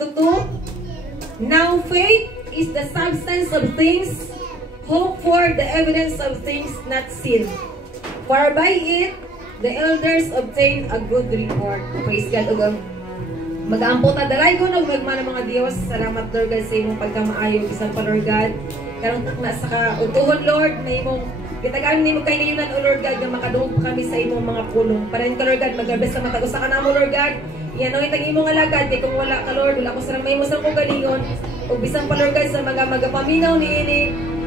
to 2. Now faith is the substance of things hoped for, the evidence of things not seen. For by it, the elders obtain a good report. Praise God. Mag-aampo ta dalay ko ng magmana mga Diyos. Salamat Lord God sa imong pagkamaayo. Bisan pa Lord God. Karong takna sa kautuhon Lord na imong gitagaan nimo kay nayunan o Lord God nga makadungog pa kami sa imong mga pulong. Parahin ka Lord God, magabes sa matagos sa kanamo Lord God. Iyan ang itang imong alagad. Kaya kung wala ka Lord, wala ko sarang may musang kong galingon. O bisan pa Lord God sa mga magapaminaw ni ini.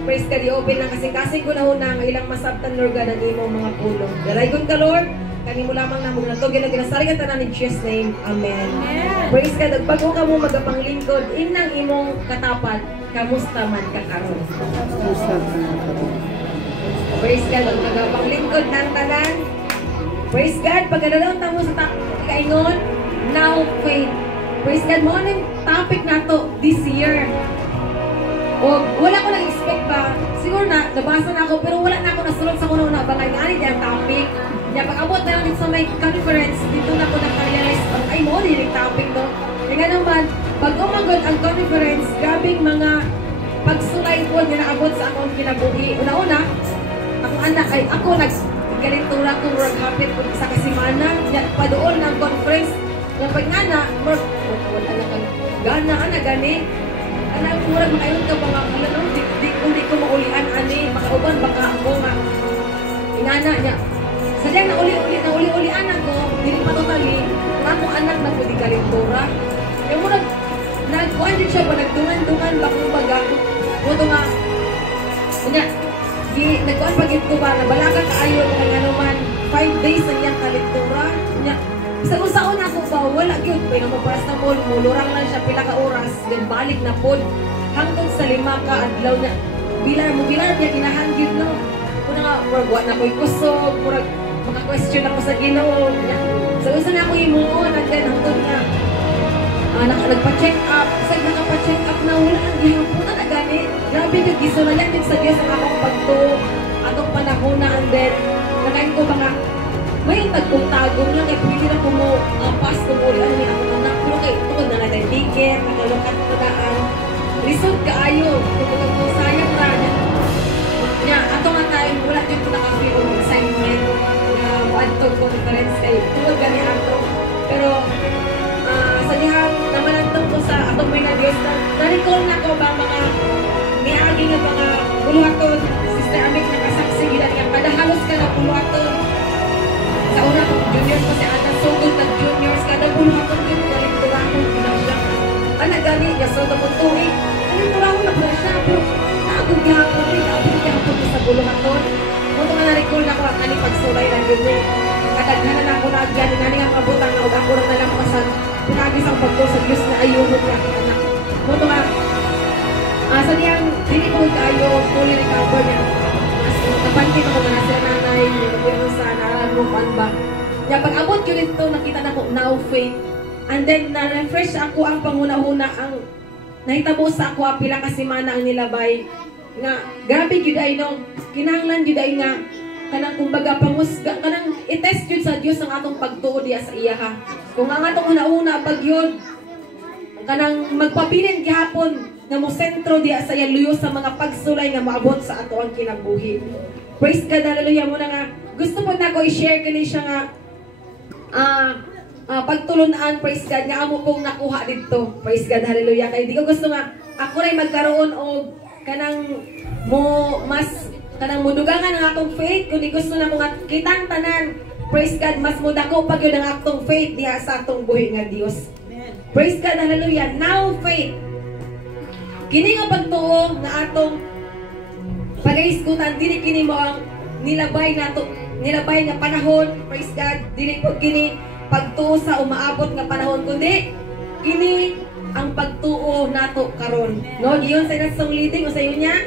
Praise God, i-open ng kasing-kasing ko na huna ang ilang masabtan Lord God ang imong mga pulong. Dalay ka Lord. Kanimo lamang na mong nato ginasari ka tanan in Jesus name. Amen. Amen. Praise God. Bago ka mo magapanglingkod inang imong katapat, kamusta man ka karon? Praise God. Magapanglingkod ng tanan. Praise God. Pagkadalaw ta mo sa kaingon, now faith. Praise God. Mo ang topic nato this year. O wala ko nang expect ba? Siguro na nabasa na ako pero wala na ako nasulot sa kuno na bangay nga ani ang topic. Ya pag-abot na lang sa may conference, dito na ko naka-realize, ay mo, nilig topic to. Kaya nga naman, pag umagod ang conference, grabing mga pagsulay po na naabot sa akong kinabuhi. Una-una, akong anak, ay ako nag-galintura ko, work hapit ko sa kasimana, padoon ng conference, yung pag nga na, wala na kang gana, gani. Anak, murag makayon ka ba nga, hindi ko maulian, makauban, baka ako nga. Ingana niya, sadyang nauli-ulian ako, hindi pa totally, kung ako anak na pwede kalintura. Yung mo nag-kuhan din siya ba, nagdungan-dungan ba kung baga, muto nga, nagkuhan pagit ko ba, nabalaga kaayo ko kaya naman, 5 days na niyang kalintura. Sa usaon ako ba, wala yun, pinamaparas na mo, mulurang lang siya, pila ka oras, then balik na po, hangtod sa 5 ka, adlaw na, bilar niya, kinahanggit no. Kuna nga, murag na ko'y kusog, murag, question ako sa Ginoo. So, gusto na ako imuon at then hangtod nga nagpa-check up. Kasi nakapa-check up na wala ang gihapon na gani. Grabe yung gisulayan din sa Diyos ang akong pagto atong panahon na and then nakain ko mga may tagpuntagong lang kaya pwede na kumo pas kumulian ni ako na pero kay tungod na natin ticket, nakalukat ko daan. Result kaayo. Kung sayang na niya, ato nga tayo wala din ko naka-feel on assignment adtong conference kay tuwag gani ato pero sa dihang naman antong ko sa atong mga Diyos na-recall na ko ba mga niagi nga mga buluhaton Sister Amik nakasaksi gila niya kada halos ka na buluhaton sa una kong juniors kasi anak sugod na juniors kada buluhaton din galing turahon ko na siya anak gani niya so na kong tuwing galing turahon na po siya pero naagod gihapon rin naagod gihapon sa buluhaton kung nga na-recall na ko ang kani pagsulay na yun kadaghanan ako na agyan nani nga mga butang na huwag ako na lang pasan pinagis ang pagko sa Diyos na ayunod niya akong anak kung nga sa niyang dinipod kayo fully recover niya napantin ako nga sila nanay yung sa nararupan ba niya pag abot yun ito nakita na ko now faith and then na-refresh ako ang panguna-una ang nahitabo sa ako pila kasimana ang nilabay nga grabe jud ay nung kinahanglan jud ay nga kanang kumbaga pangusga kanang i-test jud sa Dios ang atong pagtuo diya sa iya ha kung ang atong una-una pag yun kanang magpabilin gihapon nga mo sentro diya sa iya luyo sa mga pagsulay nga maabot sa ato ang kinabuhi. Praise God, hallelujah. Muna nga gusto po na ko i-share kini siya nga pagtulunan, praise God, nga amo kong nakuha dito. Praise God, hallelujah. Kaya di ko gusto nga ako ray magkaroon og kanang mo mas kanang mudugangan ang atong faith kundi gusto na mo nga kitang tanan praise God mas mudako pag yun ang atong faith diha sa atong buhi nga Dios. Praise God, hallelujah. Now faith kini nga pagtuo nga atong pagaisgutan dili kini mo ang nilabay nga panahon praise God dili pud kini pagtuo sa umaabot nga panahon kundi kini ang pagtuo nato karon no giyon sa nasong leading usayon niya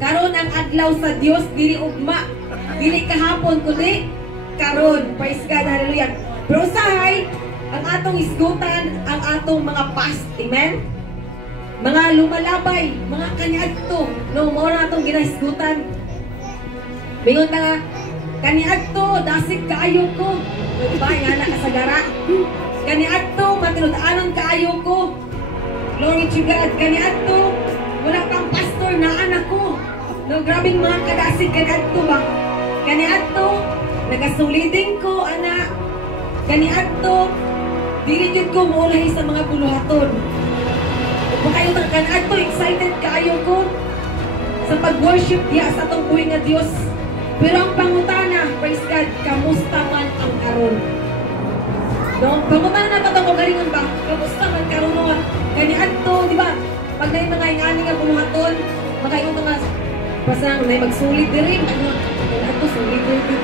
karon ang adlaw sa Dios dili ugma dili kahapon kundi karon praise God, hallelujah. Pero usahay ang atong isgutan ang atong mga past, amen, mga lumalabay mga kaniadto no mao na atong ginahisgutan bingon ta nga kaniadto dasig kaayo ko diba nga na kasagara kaniadto matinud-anon kaayo ko Glory to God. Kaniadto, wala pang pastor na anak ko. No, grabing mga kadasig kaniadto ba? Kaniadto, nagasuliding ko, anak. Kaniadto, dili jud ko maulahi sa mga buluhaton. Kung kayo kaniadto, excited kaayo ko sa pag-worship diya sa atong buhay nga Dios. Pero ang pangutana, praise God, kamusta man ang karon? No, pangutana na katong galingon ba? Kamusta man karon mo? Kaniadto, di ba? Pag na mga ingani nga buluhaton, makaingon nga pasang na magsulit diri, ano? Kaniadto sulit diri.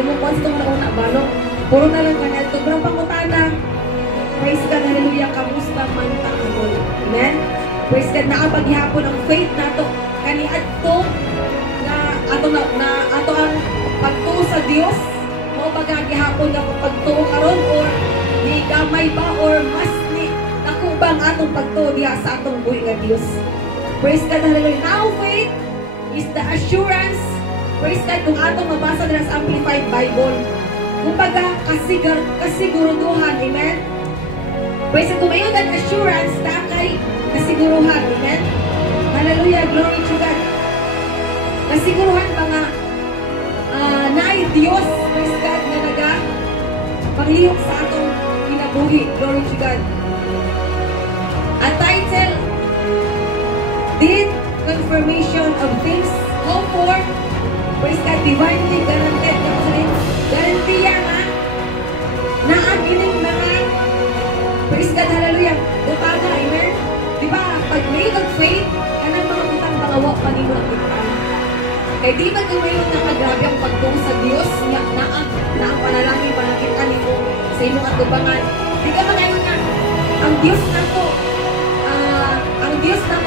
Kumukuan sa mga una balo. Puro na lang kaniadto. Pero ang pangutana, praise God, hallelujah, kamusta man ta karon? Amen. Praise God, naapaghihapon ang faith nato kaniadto ato ang pagtuo sa Dios mo pagagihapon nga pagtuo karon or ni gamay ba or mas ni nakubang atong pagtuo diha sa atong buhi nga Dios. Praise God, hallelujah. Now faith is the assurance. Praise God, kung atong mabasa diha sa Amplified Bible, kumbaga kasiguruduhan, amen. Praise God, kumayon ang assurance ta kay kasiguruhan, amen. Hallelujah, glory to God. Kasiguruhan pa nga naay Diyos, praise God, na paglihok sa atong kinabuhi. Glory to God. A title, Deed Confirmation of Things Hoped For, praise God, divinely guaranteed. Garantiya nga naagining mga, praise God, hallelujah, butaga, amen. Diba, pag may faith, kanang mga butang pangawa pa nimo ang butang. Kaya di ba tumayon na kagrabe ang pagtungo sa Diyos na ang panalangin panakitan nito sa inyong atubangan. Di ka magayon na ang Diyos na to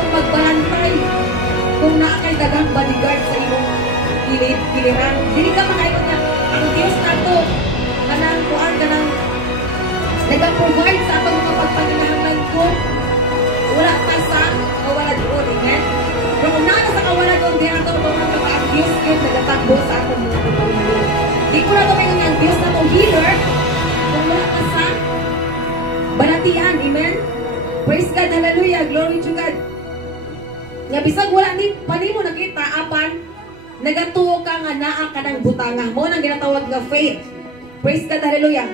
magbalantay kung naakay dagang bodyguard sa inyong giliran. Di ka magayon na ang Diyos na to kanang kuan kanang nag-provide sa atong mga pagpanginahanglan ko. Wala pa sa kawala doon, amen? Pero kung nana sa kawala doon, di na ito mga ang Diyos yun nagatakbo sa atong mga pagpapalito. Di ko na ito ngayon ang Diyos na itong healer kung wala pa sa balatian, amen? Praise God, hallelujah, glory to God. Nga bisag wala ni panimo nakita, apan nagatuo ka nga naa ka ng butanga mo nang ginatawag nga faith. Praise God, hallelujah.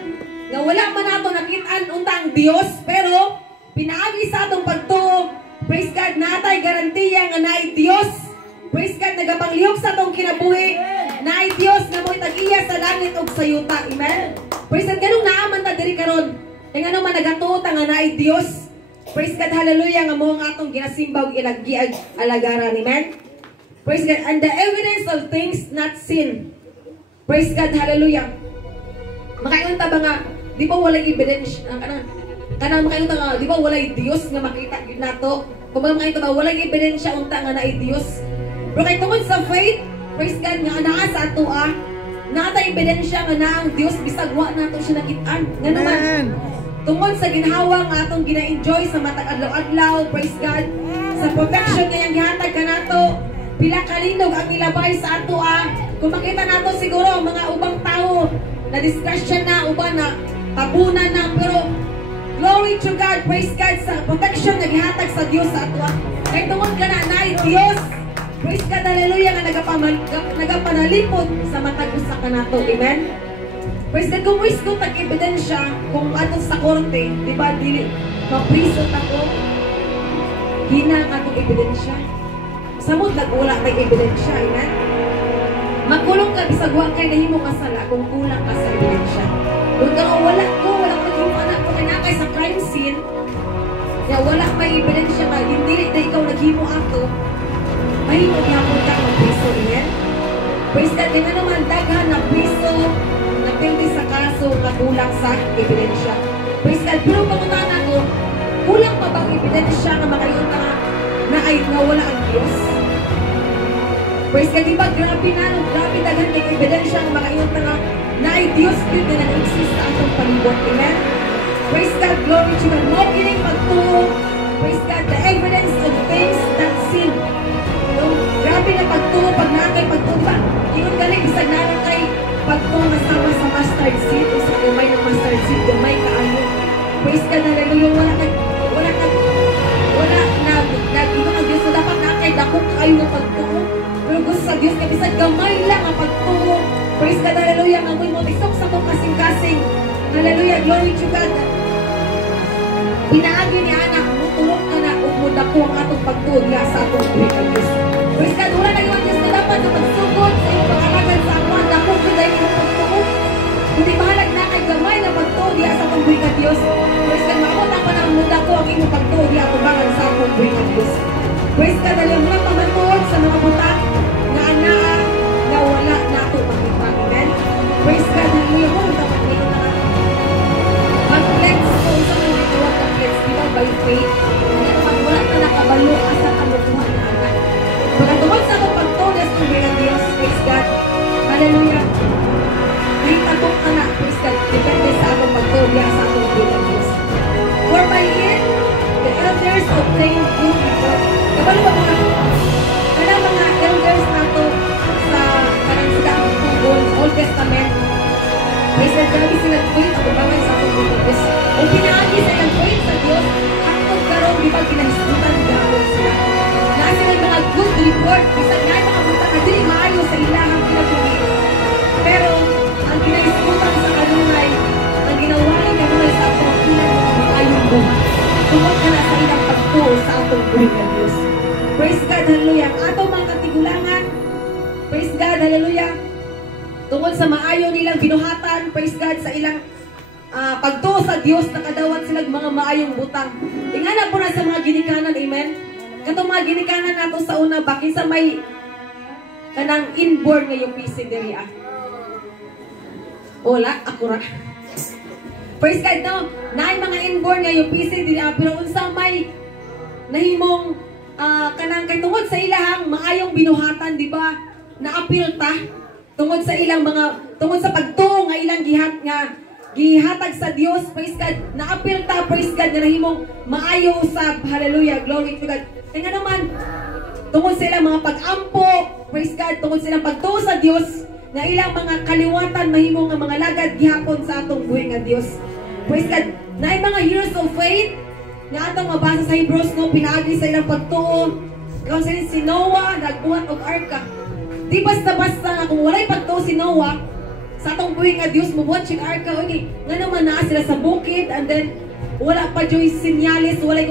Nga wala man nato nakitaan unta ang Diyos, pero pinaagi sa atong pagtuo, praise God, natay garantiya nga naay Diyos. Praise God, nagapanglihok sa atong kinabuhi. Naay Diyos na mo'y tag-iya sa langit o sa yuta. Amen? Praise God, ganun naaman ta diri karon. Kaya nga naman nagatuo ta nga naay Diyos. Praise God, hallelujah, nga mo ang atong ginasimbaw ilaggiag alagaran. Amen? Praise God, and the evidence of things not seen. Praise God, hallelujah. Makaingon ta ba nga, di ba walang evidence, kanang makita nga, di ba walay Dios nga makita nato? Kung ba makita ba walay ebidensya unta nga naay Dios. Pero kay tungod sa faith, praise God nga naa sa ato nata ebidensya nga naang Dios bisag wa nato siya nakitaan. Nga naman tungod sa ginhawa nga atong gina-enjoy sa matag adlaw-adlaw, praise God, sa protection nga yang gihatag kanato, pila kalindog ang nilabay sa ato Kung makita nato siguro ang mga ubang tao na discussion na uban na tabunan na, pero glory to God, praise God sa protection na gihatag sa Dios sa ato. Kay tungod ka na naay Dios, praise God, hallelujah, nga nagapanalipod sa matag usa kanato. Amen. Praise God, kung wis ko tag-ebidensya kung ato sa korte, di ba dili maprisot ako, hina ang atong ebidensya. Samot nag-ula kay ebidensya, amen. Magkulong ka bisag wa kay nahimo ka sala kung kulang ka sa ebidensya. Kung wala ko anak ko kay nakay sa crime scene, ya wala may ebidensya ka, hindi na ikaw naghimo ato, mahimo gihapon ka magpriso, amen. Praise God, nga naman daghan na priso napildi sa kaso nga kulang sa ebidensya. Praise God, pero pangutan ako, kulang pa bang ebidensya nga makayon na ay nawala ang Diyos? Praise God, diba grabe daghan kay ebidensya nga makayon na ay Diyos yun na nag-exist sa atong palibot. Amen? Praise God, glory to God. Mo kining pagtuo, praise God, the evidence of things not seen. Grabe na pagtuo, pag nakay pagtuo ba? Yun galing, bisag na kay pagtuo masama sa mustard seed, o sa gamay ng mustard seed, gamay kaayo. Praise God, hallelujah, wala Basta gamay lang ang pagtuo. Praise God, hallelujah. Ngamoy mo, isok sa mong kasing-kasing. Hallelujah, glory to God. Pinaagi ni anak, mutulog ka na, umuda ko ang atong pagtuo diya sa atong buhay ng Diyos. Praise God, wala na yung Diyos na dapat na magsugod sa iyong pag-alagan sa amuan, dako ko dahil iyong pagtuo. Kundi mahalag na kay gamay na pagtuo diya sa atong buhay ng Diyos. Praise God, maabot ang panahon muda ko ang iyong pagtuo diya tubangan sa atong buhay ng Diyos. Praise God, dahil mula pamatuod sa mga butang na anaa na wala na ito makita. Amen? Praise God, hallelujah mo, dapat na ito na mag-flex ko sa mga ituwag na flex, di ba, by faith. Pag wala na nakabalo, asa ka mabuhat na anak. Pagkatungkol sa akong pagtugas ng buhay ng Diyos, praise God, hallelujah. Kahit akong anak, praise God, depende sa akong pagtugas sa akong buhay ng Diyos. For by it, the elders obtained good report. Kabalo ba mga elders nato sa kanang sila ang tungkol sa Old Testament? Praise God, grabe sila faith at ubangan sa atong buhay ng Diyos. Kung pinaagi sa ilang faith sa Diyos, hangtod karon di ba kinahisgutan gawin sila. Na sila mga good report, bisan nga mga butang na dili maayo sa ilahang kinabuhi. Pero ang kinahisgutan sa kanunay, ang ginawain kanunay sa atong ilang mga maayong buhay. Tungkol ka na sa ilang pagtuo sa atong buhay ng Diyos. Praise God, hallelujah. Ang atong mga katigulangan, praise God, hallelujah. Tungkol sa maayo nilang binuhatan, praise God, sa ilang pagtuo sa Diyos, nakadawat silang mga maayong butang. Tingnan po na sa mga ginikanan, amen? Katong mga ginikanan nato sa una, bakit sa may kanang inborn ngayong PC diri ah? Wala, akura. Praise God, no? Naay mga inborn ngayong PC diri ah, pero unsa may nahimong kanang kay tungod sa ilahang maayong binuhatan, di ba? Naapil ta tungod sa ilang mga tungod sa pagtuo nga ilang gihatag sa Dios, praise God. Naapil ta, praise God, na nahimong maayo usab. Hallelujah, glory to God. Kaya naman tungod sa ilang mga pag-ampo, praise God, tungod sa ilang pagtuo sa Dios, na ilang mga kaliwatan mahimong nga mga lagad gihapon sa atong buhay nga Dios. Praise God. Naay mga heroes of faith nga atong mabasa sa Hebrews, no, pinaagi sa ilang pagtuo. Kung si Noah nagbuhat og arka, di basta-basta nga kung walay pagtuo si Noah sa atong buhay nga Dios, mabuhat siya arka, okay, nga naman naa sila sa bukid, and then wala pa joy sinyalis, walay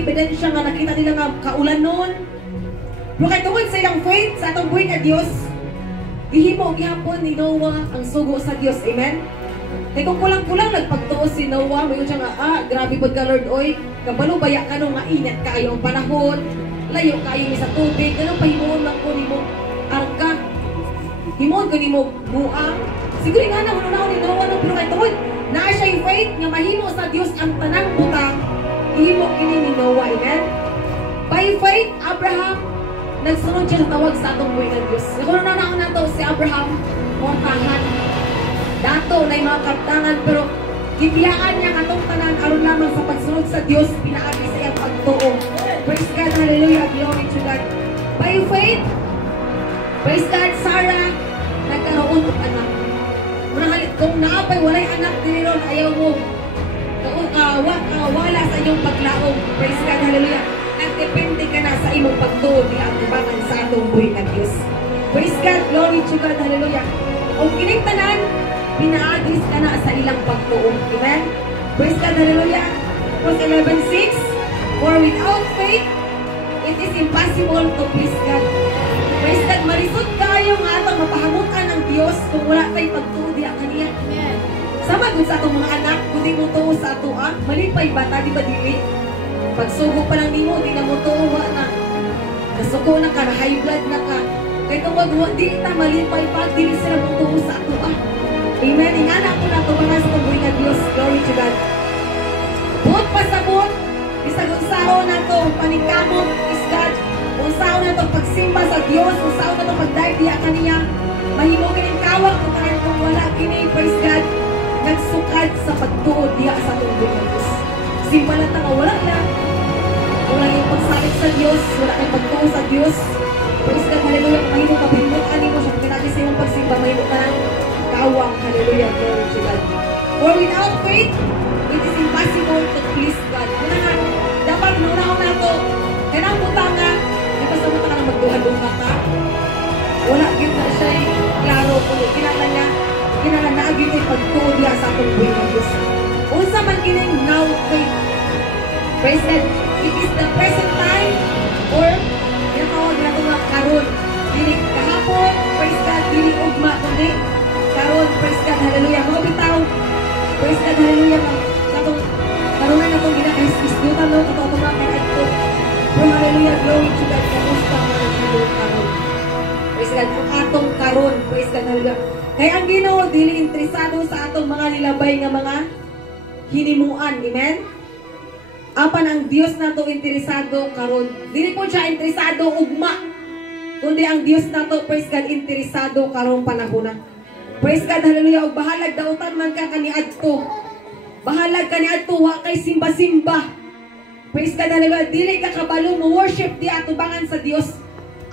ebidensya nga nakita nila nga kaulanon. Pero kay tungod sa ilang faith sa atong buhay nga Dios, gihimo gihapon ni Noah ang sugo sa Dios, amen. Kaya kung kulang-kulang nagpagtuo si Noah, mayon siya nga, grabe pag ka Lord, oy, kabalo baya ka nung nga inat kayo ang panahon, layo kayo ni sa tubig, ganun pa himuon lang ko ni mo arka, himuon ko ni mo buang. Siguro nga na, una ni Noah, no, pero kay tungod, naa siya yung faith, nga mahimo sa Diyos ang tanang butang, himo kini ni Noah, amen? By faith, Abraham, nagsunod siya sa tawag sa atong buhay ng Diyos. Kung na to si Abraham, mortahan, dato na yung mga kaptangan, pero gibiyaan niya katong tanan aron lamang sa pagsunod sa Diyos, pinaagi sa iyang pagtuo. Praise God, hallelujah, glory to God. By faith, praise God, Sarah nagkaroon ng anak. Kung naapay walay anak diri ron, ayaw mo wala sa iyong paglaom. Praise God, hallelujah. Nagdepende ka na sa imong pagtuo di ang tubangan sa atong buhay ng Diyos. Praise God, glory to God, hallelujah. Kung kining tanan, pinaagis ka na sa ilang pagtuo. Amen? Praise God, hallelujah. Verse 11:6, for without faith, it is impossible to please God. Praise God, marisod kayo nga atang mapahamutan ng Diyos kung wala tayo pagtuo di ang kaniya. Amen. Sama dun sa atong mga anak, kundi mo tuo sa atoa, malipay bata, di ba dili? Pagsugo pa lang nimo, di na mo tuo, wa na. Nasuko na ka, na high blood na ka. Kaya tungkol, di na malipay pag, di sila mo tuo sa atoa. Amen. Ingana po na ito mga sa tubuhin na Diyos. Glory to God. Buot pa sa buot, isang unsao na ito, paningkamot is God. Unsao na ito pagsimba sa Diyos, unsao na ito pagdaidiya kaniya. Mahimo kining kawak kung tayo kung wala kini, praise God, nagsukad sa pagtuod diya sa tubuhin na Diyos. Simba lang nga, wala lang. Wala yung pagsalit sa Diyos, wala kang pagtuo sa Diyos. Praise God, hallelujah. Mahimo kapilimutan mo siya, pinagis sa iyong pagsimba, mahimo ka lang kawang, hallelujah, glory to God. For without faith, it is impossible to please God. Kaya nga, dapat naunahon na ito, kaya ang butang nga, di ba sa mga ka na magduha-duha ka? Wala kundi kinahanglan na agit ay pagtuod diha sa atong buhay nga Dios. Unsa man kining now faith. Praise God. It is the present time or tinatawag nato nga karon. Dili kahapon, praise God, dili ugma kundi karon, praise God, hallelujah. Mao bitaw. Praise God, hallelujah. Katong karon na natong gina-isdutan no katong mga kanadto. Pero hallelujah, glory to God. Kamusta man ang karon. Praise God, ang atong karon, praise God, hallelujah. Kaya ang Ginoo dili interesado sa atong mga nilabay nga mga hinimuan, amen? Apan ang Dios nato interesado karon. Dili po siya interesado ugma, kundi ang Dios nato, praise God, interesado karong panahon. Praise God, hallelujah. Og bahalag dautan man ka kaniadto. Bahalag kaniadto wa kay simba-simba. Praise God, hallelujah. Dili ka kabalo mo worship di atubangan sa Dios.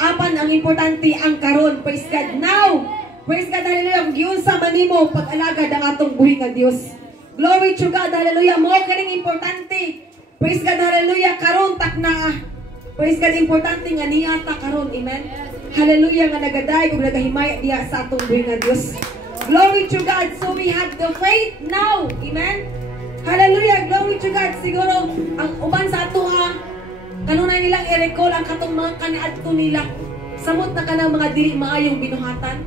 Apan ang importante ang karon, praise God. Now, praise God, hallelujah. Giunsa man nimo pag-alagad ang atong buhi nga Dios. Glory to God, hallelujah. Mo kaning importante. Praise God, hallelujah. Karon takna. Praise God, importante nga niya ta karon, amen. Hallelujah nga nagaday ug nagahimay diha sa atong buhi nga Dios. Glory to God. So we have the faith now, amen. Hallelujah, glory to God. Siguro ang uban sa ato nga kanunay nilang i-recall ang katong mga kaniadto nila. Samot na kanang mga dili maayong binuhatan.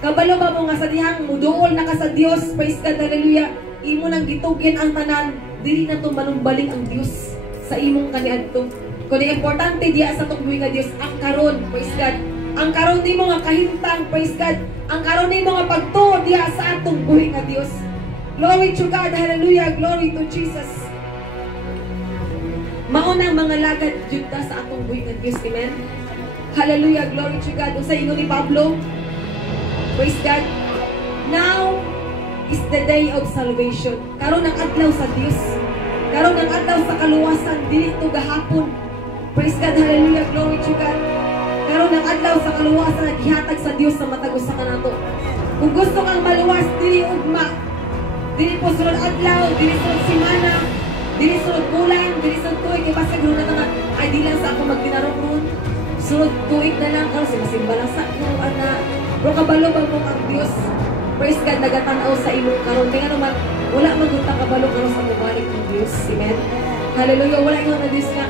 Kabalo ba mo nga sa dihang muduol na ka sa Dios, praise God, hallelujah. Imo nang gitugyan ang tanan, dili na to manumbaling ang Dios sa imong kaniadto. Kundi importante diya sa tong buhi nga Dios ang karon, praise God. Ang karon nimo nga kahimtang, praise God. Ang karon nimo nga pagtuo diya sa atong buhi nga Dios. Glory to God, hallelujah, glory to Jesus. Mauna mga lagad jud ta sa atong buhi nga Dios, amen. Hallelujah, glory to God. Usa ingon ni Pablo, praise God. Now is the day of salvation. Karon ang adlaw sa Dios. Karon ang adlaw sa kaluwasan, dili to gahapon. Praise God, hallelujah, glory to God. Karon ang adlaw sa kaluwasan na gihatag sa Dios sa matag usa kanato. Kung gusto kang maluwas, dili ugma. Dili po sunod adlaw, dili sunod semana, dili sunod bulan, dili sunod tuig, kay basta ganoon na ay di lang sa ako magdinarong noon. Sunod tuig na lang karon simba lang sa ko ana. Pero kabalo bang mo ang Dios. Praise God, nagatanaw sa imong karon. Kaya naman wala man gud ta kabalo karon sa mabalik ng Dios. Amen. Hallelujah. Wala ingon na Dios nga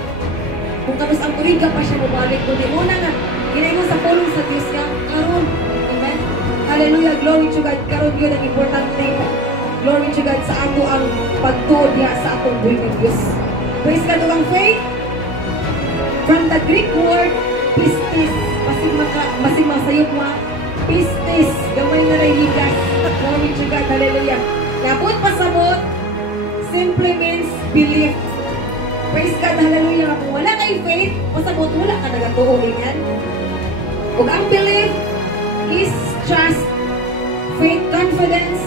kung tapos ang tuig ka pa siya mabalik kundi muna nga ginaingon sa pulong sa Dios nga karon. Amen. Hallelujah. Glory to God. Karon gyud ang importante. Glory to God sa ato ang pagtuod niya sa atong buhay ng Dios. Praise God. Ang faith from the Greek word pistis, masing masayop mo, pistis, gamay na higas. Glory to God, hallelujah. Nabot pasabot, simply means belief. Praise God, hallelujah. Kung wala kay faith, pasabot, wala ka nagatuon yan. Ug ang belief is trust, faith, confidence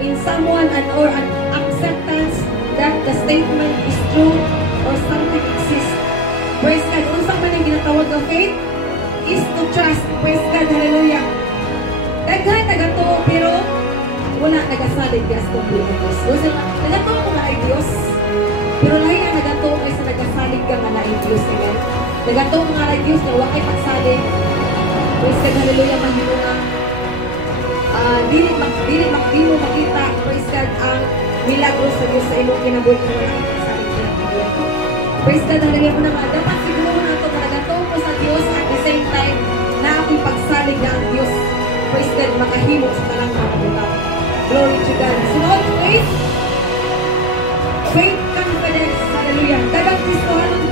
in someone and or an acceptance that the statement is true or something exists. Praise God. Unsa man ang ginatawag nga faith is to trust. Praise God. Hallelujah. Daghan nagatuo pero wala nagasalig dias kung Diyos. Kasi nagatuo ko nga ay Dios. Pero lahi ang nagatuo kaysa nagasalig ka nga na ay Dios. Amen. Nagatuo nga ay Dios na wa kay pagsalig. Praise God. Hallelujah. Mahimo nga dili mo makita, praise God, ang milagro sa Diyos sa imong kinabuhi nga wala kang pagsalig niya. Praise God, hallelujah mo na nga. Dapat siguro na ito na nagatuo ko sa Diyos at the same time na ako'y pagsalig na ang Diyos. Praise God, makahimo sa talang mga kabutang. Glory to God. Sunod, faith, confidence, hallelujah. Dagang Kristohanong